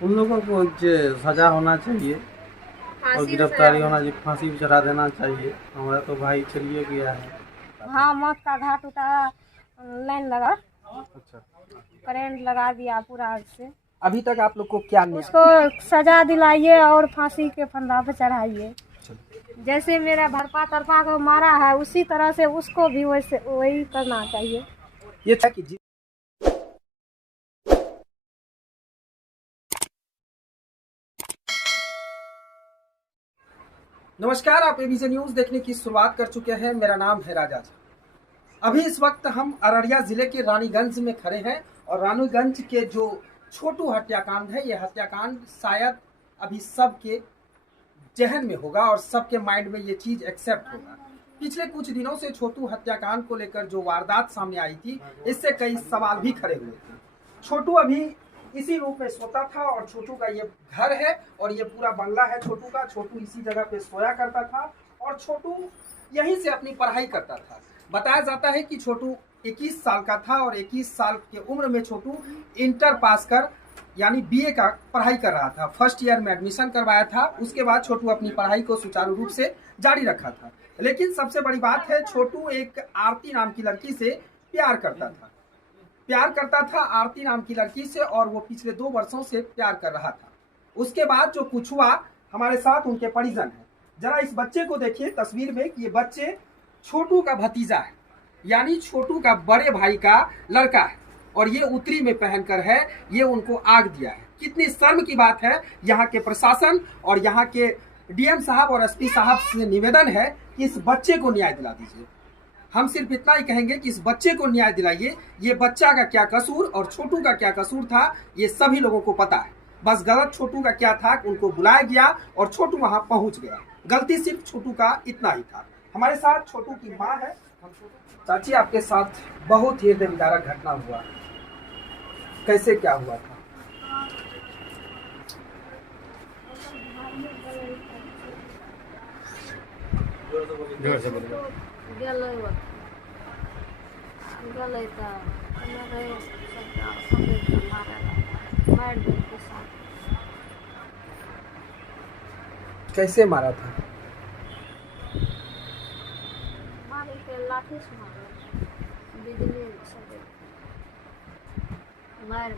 उन लोगों को सजा होना चाहिए और गिरफ्तारी होना चाहिए, फांसी भी चढ़ा देना चाहिए। हमारा तो भाई चलिए गया है। हाँ, मौत का घाट उतारा, लाइन लगा, अच्छा, करंट लगा दिया पूरा से। अभी तक आप लोग को क्या न्याय? उसको सजा दिलाइए और फांसी के फंदा पे चढ़ाइए। जैसे मेरा भरपा तरपा को मारा है उसी तरह से उसको भी वैसे वही करना चाहिए। ये था कि नमस्कार, आप एबीसी न्यूज देखने की शुरुआत कर चुके हैं। मेरा नाम है राजा झा। अभी इस वक्त हम अररिया जिले के रानीगंज में खड़े हैं और रानीगंज के जो छोटू हत्याकांड है, ये हत्याकांड शायद अभी सबके जहन में होगा और सबके माइंड में ये चीज एक्सेप्ट होगा। पिछले कुछ दिनों से छोटू हत्याकांड को लेकर जो वारदात सामने आई थी, इससे कई सवाल भी खड़े हुए थे। छोटू अभी इसी रूप में सोता था और छोटू का ये घर है और ये पूरा बंगला है छोटू का। छोटू इसी जगह पे सोया करता था और छोटू यहीं से अपनी पढ़ाई करता था। बताया जाता है कि छोटू 21 साल का था और 21 साल के उम्र में छोटू इंटर पास कर यानी बीए का पढ़ाई कर रहा था। फर्स्ट ईयर में एडमिशन करवाया था। उसके बाद छोटू अपनी पढ़ाई को सुचारू रूप से जारी रखा था। लेकिन सबसे बड़ी बात है, छोटू एक आरती नाम की लड़की से प्यार करता था आरती नाम की लड़की से, और वो पिछले 2 वर्षों से प्यार कर रहा था। उसके बाद जो कुछ हुआ, हमारे साथ उनके परिजन हैं। जरा इस बच्चे को देखिए तस्वीर में कि ये बच्चे छोटू का भतीजा है, यानी छोटू का बड़े भाई का लड़का है और ये उत्तरी में पहनकर है, ये उनको आग दिया है। कितनी शर्म की बात है। यहाँ के प्रशासन और यहाँ के डीएम साहब और एसपी साहब से निवेदन है कि इस बच्चे को न्याय दिला दीजिए। हम सिर्फ इतना ही कहेंगे कि इस बच्चे को न्याय दिलाइए। ये बच्चा का क्या कसूर और छोटू का क्या कसूर था, ये सभी लोगों को पता है। बस गलत छोटू का क्या था, उनको बुलाया गया और छोटू वहां पहुंच गया। गलती सिर्फ छोटू का इतना ही था। हमारे साथ छोटू की माँ है। चाची, आपके साथ बहुत ही हृदय विदारक घटना हुआ, कैसे क्या हुआ था? जोर से बोलिए। कैसे मारा था? लाठी से मारा, बिजली से मार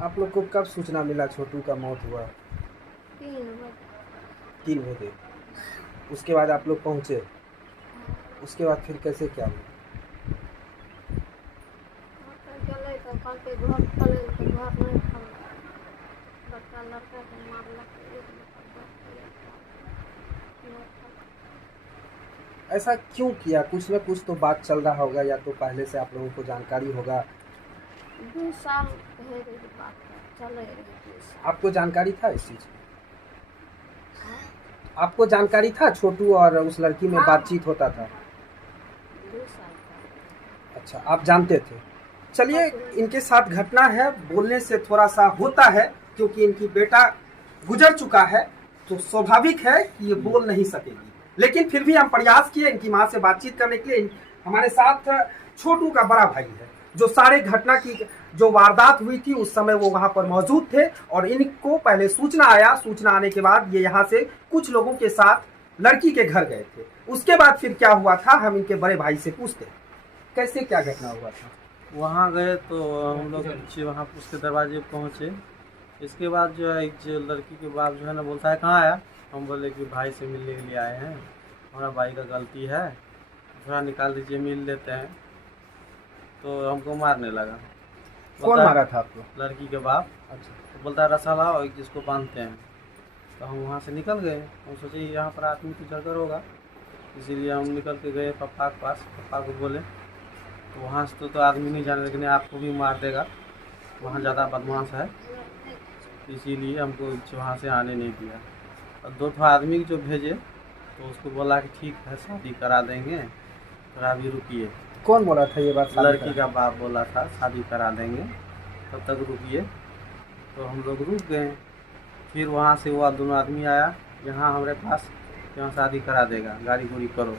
आप लोग को कब सूचना मिला छोटू का मौत हुआ? 3 बजे। उसके बाद आप लोग पहुंचे, उसके बाद फिर कैसे क्या हुआ? ऐसा क्यों किया? कुछ न कुछ तो बात चल रहा होगा, या तो पहले से आप लोगों को जानकारी होगा। 2 साल पहले की बात चल रही है। आपको जानकारी था इस चीज? आपको जानकारी था छोटू और उस लड़की में बातचीत होता था? 2 साल का। अच्छा, आप जानते थे। चलिए, इनके साथ घटना है, बोलने से थोड़ा सा होता है क्योंकि इनकी बेटा गुजर चुका है, तो स्वाभाविक है कि ये बोल नहीं सकेगी। लेकिन फिर भी हम प्रयास किए इनकी माँ से बातचीत करने के लिए। हमारे साथ छोटू का बड़ा भाई है, जो सारे घटना की जो वारदात हुई थी उस समय वो वहां पर मौजूद थे और इनको पहले सूचना आया। सूचना आने के बाद ये यहाँ से कुछ लोगों के साथ लड़की के घर गए थे। उसके बाद फिर क्या हुआ था, हम इनके बड़े भाई से पूछते हैं कैसे क्या घटना हुआ था। वहाँ गए तो हम लोग वहाँ उसके दरवाजे पहुँचे। इसके बाद जो है जो लड़की के बाप जो है ना बोलता है कहाँ आया। हम बोले कि भाई से मिलने के लिए आए हैं, हमारा भाई का गलती है, थोड़ा निकाल दीजिए, मिल लेते हैं। तो हमको मारने लगा। कौन मारा था आपको? लड़की के बाप। अच्छा। तो बोलता है रसा लाओ, जिसको बांधते हैं। तो हम वहाँ से निकल गए। हम सोचे यहाँ पर आदमी की झगड़ होगा, इसीलिए हम निकल के गए पापा के पास। पापा को बोले तो वहाँ से तो आदमी नहीं जाने, लेकिन आपको भी मार देगा, वहाँ ज़्यादा बदमाश है, इसीलिए हमको वहाँ से आने नहीं दिया। और 2 आदमी जो भेजे तो उसको बोला कि ठीक है शादी करा देंगे, थोड़ा भी रुकिए। कौन बोला था ये बात? लड़की का बाप बोला था शादी करा देंगे, तब तक रुकिए। तो हम लोग रुक गए। फिर वहाँ से वो 2 आदमी आया यहाँ हमारे पास, यहाँ शादी करा देगा, गाड़ी गुड़ी करो।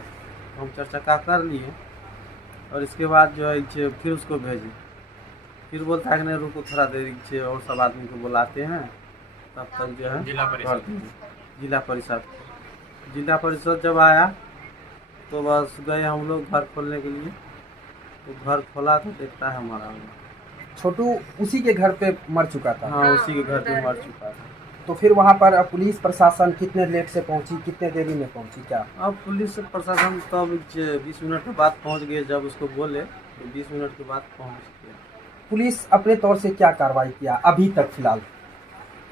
हम चर्चा कर लिए। और इसके बाद जो है फिर उसको भेजे, फिर बोलता है कि नहीं रुको थोड़ा देर और सब आदमी को बुलाते हैं, तब तक जो है जिला परिषद जब आया तो बस गए हम लोग घर खोलने के लिए, तो घर खोला तो देखता है मरा हुआ। छोटू उसी के घर पे मर चुका था। हाँ, उसी के घर पे मर चुका था। तो फिर वहाँ पर पुलिस प्रशासन कितने लेट से पहुँची, कितने देरी में पहुँची क्या? अब पुलिस प्रशासन तब 20 मिनट के बाद पहुँच गए, जब उसको बोले तो 20 मिनट के बाद पहुँच गए। पुलिस अपने तौर से क्या कार्रवाई किया अभी तक फिलहाल?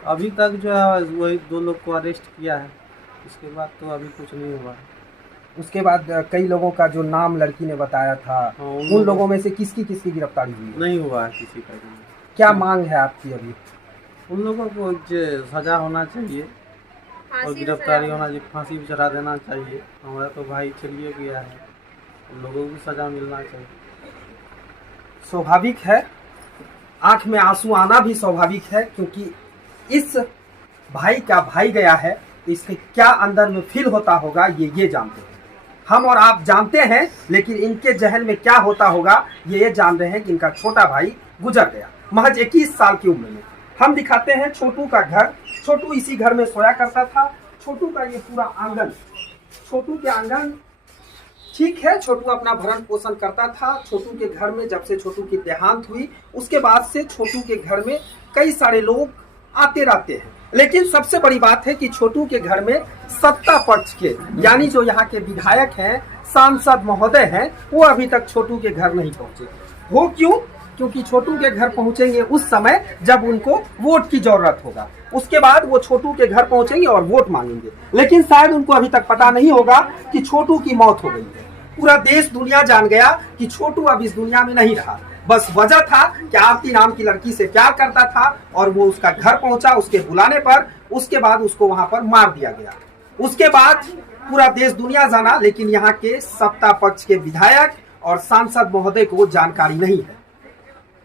अभी तक जो है वही 2 लोग को अरेस्ट किया है, इसके बाद तो अभी कुछ नहीं हुआ है। उसके बाद कई लोगों का जो नाम लड़की ने बताया था, हाँ, उन लोगों में से किसकी गिरफ्तारी हुई? नहीं हुआ है किसी का भी। क्या मांग है आपकी अभी? उन लोगों को सजा होना चाहिए और गिरफ्तारी होना चाहिए, फांसी भी चढ़ा देना चाहिए। हमारा तो भाई चलिए गया है, उन लोगों को भी सजा मिलना चाहिए। स्वाभाविक है, आंख में आंसू आना भी स्वाभाविक है, क्योंकि इस भाई का भाई गया है तो इसके क्या अंदर में फील होता होगा ये जानते हैं हम और आप जानते हैं, लेकिन इनके जहन में क्या होता होगा ये जान रहे हैं कि इनका छोटा भाई गुजर गया महज 21 साल की उम्र में। हम दिखाते हैं छोटू का घर। छोटू इसी घर में सोया करता था। छोटू का ये पूरा आंगन, छोटू के आंगन ठीक है, छोटू अपना भरण पोषण करता था। छोटू के घर में जब से छोटू की देहांत हुई उसके बाद से छोटू के घर में कई सारे लोग आते रहते हैं, लेकिन सबसे बड़ी बात है कि छोटू के घर में सत्ता पक्ष के यानी जो यहाँ के विधायक हैं, सांसद महोदय हैं, वो अभी तक छोटू के घर नहीं पहुंचे। वो क्यों? क्योंकि छोटू के घर पहुंचेंगे उस समय जब उनको वोट की जरूरत होगा, उसके बाद वो छोटू के घर पहुंचेंगे और वोट मांगेंगे। लेकिन शायद उनको अभी तक पता नहीं होगा कि छोटू की मौत हो गई है। पूरा देश दुनिया जान गया कि छोटू अब इस दुनिया में नहीं रहा। बस वजह था कि आरती नाम की लड़की से प्यार करता था और वो उसका घर पहुंचा उसके बुलाने पर, उसके बाद उसको वहां पर मार दिया गया। उसके बाद पूरा देश दुनिया जाना, लेकिन यहाँ के सत्ता पक्ष के विधायक और सांसद महोदय को जानकारी नहीं है।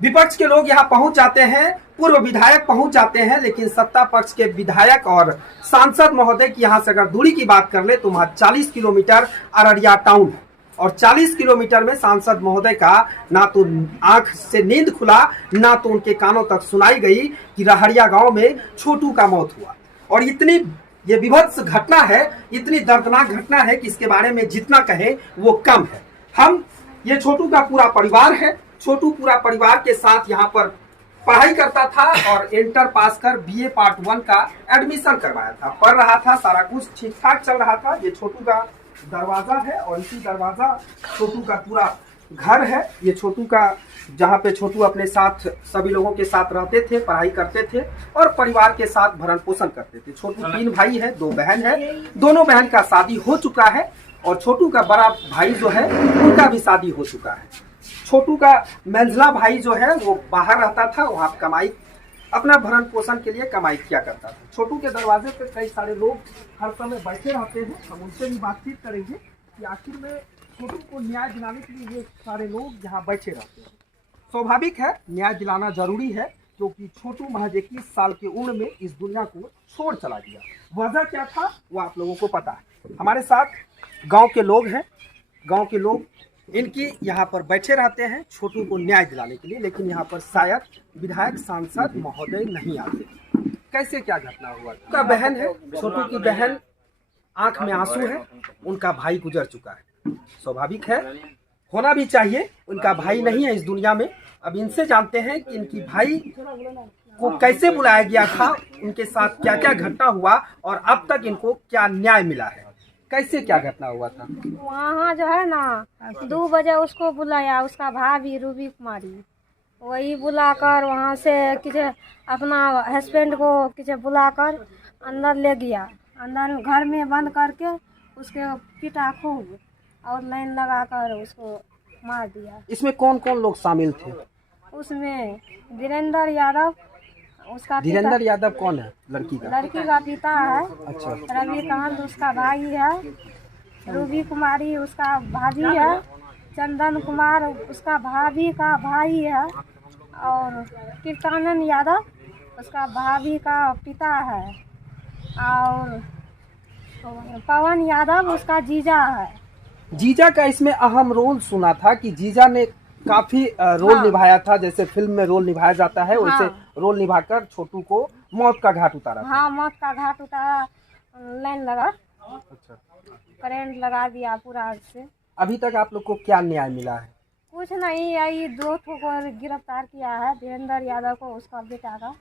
विपक्ष के लोग यहाँ पहुंच जाते हैं, पूर्व विधायक पहुंच जाते हैं, लेकिन सत्ता पक्ष के विधायक और सांसद महोदय की यहाँ से अगर दूरी की बात कर ले तो वहां 40 किलोमीटर अररिया टाउन है और 40 किलोमीटर में सांसद महोदय का ना तो आंख से नींद खुला, ना तो उनके कानों तक सुनाई गई कि रहरिया गांव में छोटू का मौत हुआ। और इतनी ये विभत्स घटना है, इतनी दर्दनाक घटना है कि इसके बारे में जितना कहे वो कम है। हम ये छोटू का पूरा परिवार है। छोटू पूरा परिवार के साथ यहाँ पर पढ़ाई करता था और इंटर पास कर BA पार्ट 1 का एडमिशन करवाया था, पढ़ रहा था, सारा कुछ ठीक ठाक चल रहा था। ये छोटू का दरवाजा है और इसी दरवाजा छोटू का पूरा घर है। ये छोटू का जहाँ पे छोटू अपने साथ सभी लोगों के साथ रहते थे, पढ़ाई करते थे और परिवार के साथ भरण पोषण करते थे। छोटू 3 भाई है, 2 बहन है। दोनों बहन का शादी हो चुका है और छोटू का बड़ा भाई जो है उनका भी शादी हो चुका है। छोटू का मंझला भाई जो है वो बाहर रहता था, वहाँ कमाई अपना भरण पोषण के लिए कमाई किया करता था। छोटू के दरवाजे पे कई सारे लोग हर समय बैठे रहते हैं। हम उनसे भी बातचीत करेंगे कि आखिर में छोटू को न्याय दिलाने के लिए ये सारे लोग यहाँ बैठे रहते हैं। स्वाभाविक है, न्याय दिलाना जरूरी है, क्योंकि छोटू महज 21 साल की उम्र में इस दुनिया को छोड़ चला गया। वजह क्या था वो आप लोगों को पता है। हमारे साथ गाँव के लोग हैं। गाँव के लोग इनकी यहाँ पर बैठे रहते हैं छोटू को न्याय दिलाने के लिए, लेकिन यहाँ पर शायद विधायक सांसद महोदय नहीं आते। कैसे क्या घटना हुआ? उनका बहन है, छोटू की बहन, आंख में आंसू है, उनका भाई गुजर चुका है। स्वाभाविक है, होना भी चाहिए, उनका भाई नहीं है इस दुनिया में। अब इनसे जानते हैं कि इनकी भाई को कैसे बुलाया गया था, उनके साथ क्या क्या घटना हुआ और अब तक इनको क्या न्याय मिला है। कैसे क्या घटना हुआ था? वहाँ जो है ना 2 बजे उसको बुलाया, उसका भाभी रूबी कुमारी, वही बुलाकर वहाँ से किसी अपना हस्बैंड को किसी बुलाकर अंदर ले गया। अंदर घर में बंद करके उसके पिटा खूब और लाइन लगाकर उसको मार दिया। इसमें कौन कौन लोग शामिल थे? उसमें वीरेंद्र यादव, उसका धीरेन्द्र यादव कौन है? लड़की का पिता है। अच्छा। रविकांत उसका भाई है, रूबी कुमारी उसका भाभी है, चंदन कुमार उसका भाभी का भाई है और कीर्तानंद यादव उसका भाभी का पिता है और पवन यादव उसका जीजा है। जीजा का इसमें अहम रोल सुना था कि जीजा ने काफी रोल हाँ। निभाया था, जैसे फिल्म में रोल निभाया जाता है वैसे हाँ। रोल निभाकर छोटू को मौत का घाट उतारा था। हाँ, मौत का घाट उतारा, लाइन लगा, अच्छा, करंट लगा दिया पूरा आग से। अभी तक आप लोग को क्या न्याय मिला है? कुछ नहीं, यही 2 को गिरफ्तार किया है, वीरेंद्र यादव को, उसका बेटा का।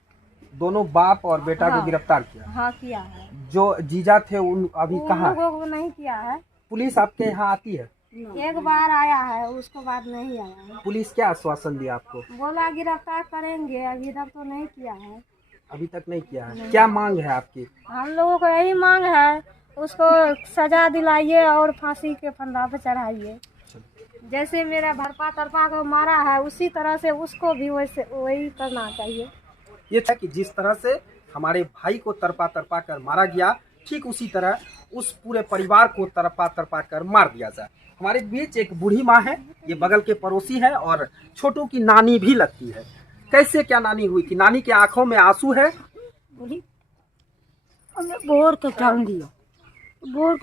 दोनों बाप और बेटा को हाँ। गिरफ्तार किया। हाँ, किया है। जो जीजा थे उन अभी उन कहाँ? लोगों को नहीं किया है। पुलिस आपके यहाँ आती है? एक बार आया है, उसको बाद नहीं आया है। पुलिस क्या आश्वासन दिया आपको? बोला गिरफ्तार करेंगे, अभी तक तो नहीं किया है। अभी तक नहीं किया है। क्या मांग है आपकी? हम लोगों को यही मांग है, उसको सजा दिलाइए और फांसी के फंदा पे चढ़ाइए। जैसे मेरा भरपा तरपा को मारा है, उसी तरह से उसको भी वैसे वही करना चाहिए। ये था कि जिस तरह से हमारे भाई को तरपा तरपा कर मारा गया, ठीक उसी तरह उस पूरे परिवार को तरपा तरपा कर मार दिया जाए। हमारे बीच एक बूढ़ी माँ है, ये बगल के पड़ोसी है और छोटू की नानी भी लगती है। कैसे क्या नानी हुई थी? नानी के आंखों में आंसू है। बोर के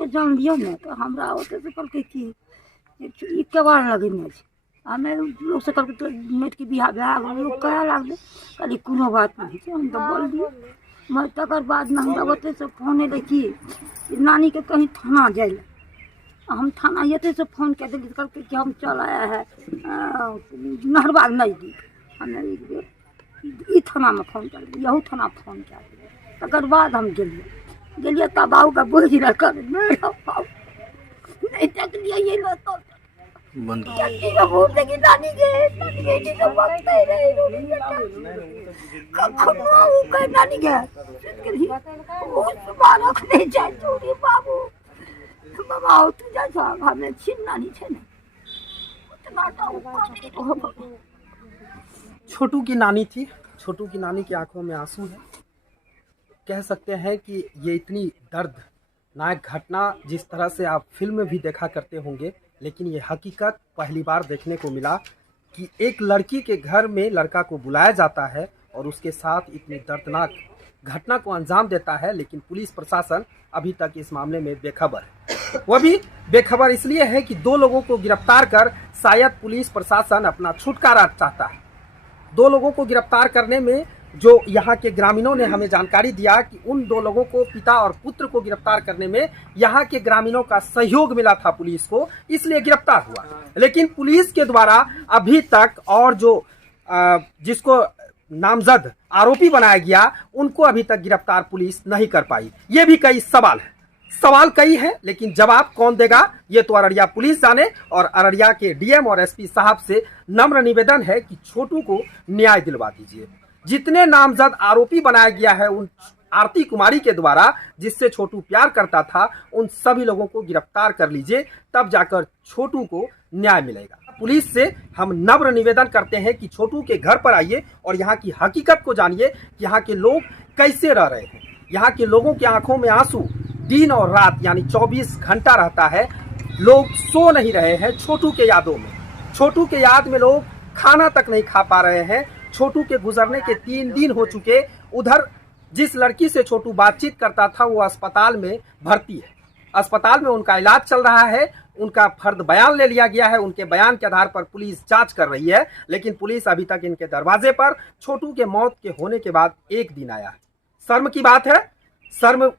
जान दियो ने तो हमरा ओते से कहलकै कि ई केवाड़ लगेने छै। हमे लोग से कहलकै तो नेट के बियाह भए गेल, लोग कहै लागलै, कहली कोनो बात नहीं छै, हम तो बोल दियो। मैं तकर बाद में हमरा ओते से फोन एलै कि नानी के कहीं थाना जाए ला। हम थाना एते से फोन कए देली, कहलकै कि हम चल आया है नहरबाग नजदीक। हमे ई थाना में फोन कर दिया, यहू थाना फोन कए दिया। तकर बाद हम गेलिए तब बाबू का बोझ रखा मेरा बाबू नहीं तक लिया ये लो तो बंद चक्की का बोल देगी नानी के तो वक्त है रही खखनो का नानी के उस बालक नहीं जाए चोरी बाबू बाबा तू जा जा हमें छिन नानी छे ने उतना तो छोटू की नानी थी। छोटू की नानी की आंखों में आंसू है। कह सकते हैं कि ये इतनी दर्दनाक घटना जिस तरह से आप फिल्म में भी देखा करते होंगे, लेकिन ये हकीकत पहली बार देखने को मिला कि एक लड़की के घर में लड़का को बुलाया जाता है और उसके साथ इतनी दर्दनाक घटना को अंजाम देता है, लेकिन पुलिस प्रशासन अभी तक इस मामले में बेखबर है। वह भी बेखबर इसलिए है कि 2 लोगों को गिरफ्तार कर शायद पुलिस प्रशासन अपना छुटकारा चाहता है। 2 लोगों को गिरफ्तार करने में जो यहाँ के ग्रामीणों ने हमें जानकारी दिया कि उन 2 लोगों को, पिता और पुत्र को गिरफ्तार करने में यहाँ के ग्रामीणों का सहयोग मिला था पुलिस को, इसलिए गिरफ्तार हुआ। लेकिन पुलिस के द्वारा अभी तक और जो जिसको नामजद आरोपी बनाया गया उनको अभी तक गिरफ्तार पुलिस नहीं कर पाई। ये भी कई सवाल कई है, लेकिन जवाब कौन देगा ये तो अररिया पुलिस जाने। और अररिया के डीएम और एसपी साहब से नम्र निवेदन है कि छोटू को न्याय दिलवा दीजिए। जितने नामजद आरोपी बनाया गया है उन आरती कुमारी के द्वारा, जिससे छोटू प्यार करता था, उन सभी लोगों को गिरफ्तार कर लीजिए, तब जाकर छोटू को न्याय मिलेगा। पुलिस से हम नम्र निवेदन करते हैं कि छोटू के घर पर आइए और यहाँ की हकीकत को जानिए कि यहाँ के लोग कैसे रह रहे हैं। यहाँ के लोगों की आंखों में आंसू दिन और रात यानी 24 घंटा रहता है। लोग सो नहीं रहे हैं छोटू के यादों में। छोटू के याद में लोग खाना तक नहीं खा पा रहे हैं। छोटू के गुजरने के 3 दिन हो चुके। उधर जिस लड़की से छोटू बातचीत करता था वो अस्पताल में भर्ती है। अस्पताल में उनका इलाज चल रहा है। उनका फर्द बयान ले लिया गया है। उनके बयान के आधार पर पुलिस जांच कर रही है, लेकिन पुलिस अभी तक इनके दरवाजे पर छोटू के मौत के होने के बाद 1 दिन आया है। शर्म की बात है। शर्म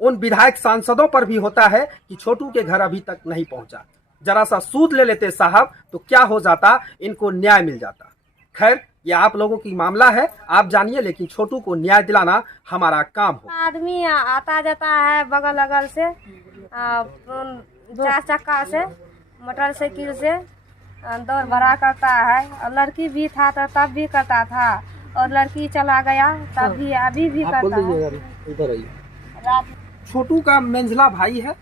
उन विधायक सांसदों पर भी होता है कि छोटू के घर अभी तक नहीं पहुंचा। जरा सा सूद ले लेते साहब तो क्या हो जाता, इनको न्याय मिल जाता। खैर, ये आप लोगों की मामला है, आप जानिए, लेकिन छोटू को न्याय दिलाना हमारा काम हो। आदमी आता जाता है बगल अगल से, 4 चक्का से, मोटरसाइकिल से दौड़ भरा करता है। और लड़की भी था तो तब भी करता था, और लड़की चला गया तब भी, अभी भी करता है। इधर आइए। छोटू का मंझला भाई है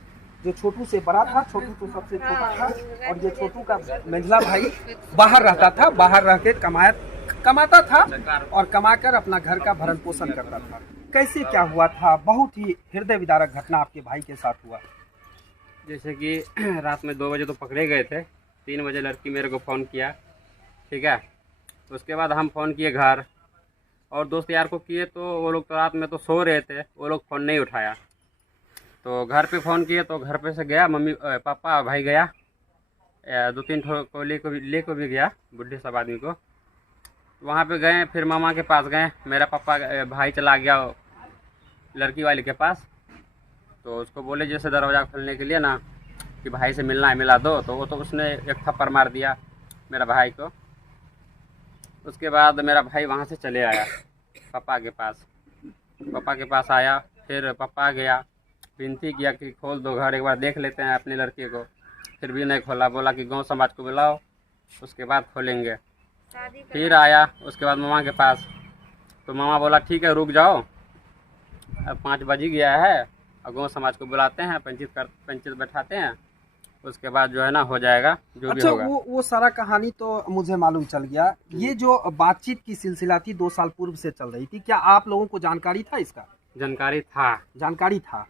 जो छोटू से बड़ा था। छोटू तो सबसे छोटा था और ये छोटू का मंझला भाई बाहर रहता था। बाहर रह के कमाता था और कमाकर अपना घर का भरण पोषण करता था। कैसे क्या हुआ था? बहुत ही हृदय विदारक घटना आपके भाई के साथ हुआ। जैसे कि रात में 2 बजे तो पकड़े गए थे। 3 बजे लड़की मेरे को फ़ोन किया, ठीक है। उसके बाद हम फ़ोन किए घर और दोस्त यार को किए, तो वो लोग तो रात में तो सो रहे थे, वो लोग फ़ोन नहीं उठाया। तो घर पे फ़ोन किए तो घर पे से गया, मम्मी पापा भाई गया 2-3 को ले को भी गया, बुढ़े सब आदमी को। वहाँ पे गए, फिर मामा के पास गए। मेरा पापा भाई चला गया लड़की वाले के पास, तो उसको बोले जैसे दरवाज़ा खोलने के लिए ना कि भाई से मिलना है, मिला दो। तो वो तो उसने एक थप्पड़ मार दिया मेरा भाई को। उसके बाद मेरा भाई वहाँ से चले आया पापा के पास। पापा के पास आया, फिर पापा गया, विनती किया कि खोल दो घर, एक बार देख लेते हैं अपने लड़के को। फिर भी नहीं खोला, बोला कि गांव समाज को बुलाओ उसके बाद खोलेंगे। फिर आया उसके बाद मामा के पास, तो मामा बोला ठीक है रुक जाओ, अब 5 बज गया है और गांव समाज को बुलाते हैं, पंचायत बैठाते हैं, उसके बाद जो है ना हो जाएगा जो भी अच्छा, होगा। वो सारा कहानी तो मुझे मालूम चल गया। ये जो बातचीत की सिलसिला थी 2 साल पूर्व से चल रही थी, क्या आप लोगों को जानकारी था इसका? जानकारी था। जानकारी था।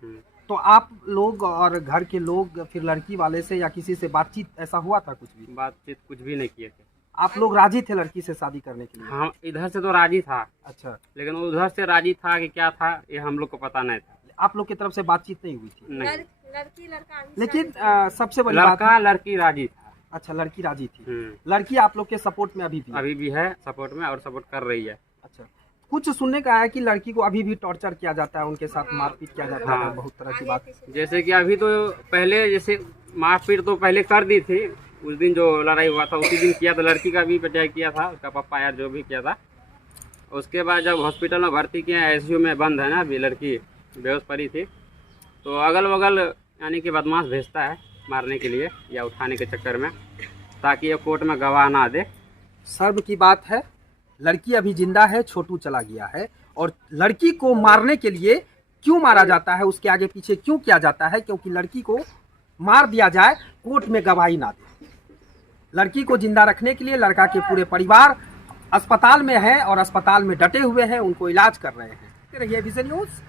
तो आप लोग और घर के लोग फिर लड़की वाले से या किसी से बातचीत ऐसा हुआ था? बातचीत कुछ भी नहीं किए थे। आप लोग राजी थे लड़की से शादी करने के लिए? हम इधर से तो राजी था, अच्छा, लेकिन उधर से राजी था कि क्या था ये हम लोग को पता नहीं था। आप लोग की तरफ से बातचीत नहीं हुई थी? नहीं, लड़की लड़का लेकिन सबसे बड़ी बात, लड़का लड़की राजी था। अच्छा, लड़की राजी थी। लड़की आप लोग के सपोर्ट में अभी भी है सपोर्ट में और सपोर्ट कर रही है। अच्छा, कुछ सुनने का है कि लड़की को अभी भी टॉर्चर किया जाता है, उनके साथ मारपीट किया जाता है, बहुत तरह की बात। जैसे कि अभी तो पहले जैसे मारपीट तो पहले कर दी थी, उस दिन जो लड़ाई हुआ था उसी दिन किया था, लड़की का भी पिटाई किया था, उसका पापा यार जो भी किया था। उसके बाद जब हॉस्पिटल में भर्ती किया, ICU में बंद है ना अभी, लड़की बेहोश पड़ी थी। तो अगल बगल यानी कि बदमाश भेजता है मारने के लिए या उठाने के चक्कर में, ताकि ये कोर्ट में गवाह ना दे। शर्म की बात है, लड़की अभी जिंदा है, छोटू चला गया है, और लड़की को मारने के लिए क्यों मारा जाता है, उसके आगे पीछे क्यों किया जाता है? क्योंकि लड़की को मार दिया जाए, कोर्ट में गवाही ना दे। लड़की को जिंदा रखने के लिए लड़का के पूरे परिवार अस्पताल में है और अस्पताल में डटे हुए हैं, उनको इलाज कर रहे हैं। रहिए विजन न्यूज़।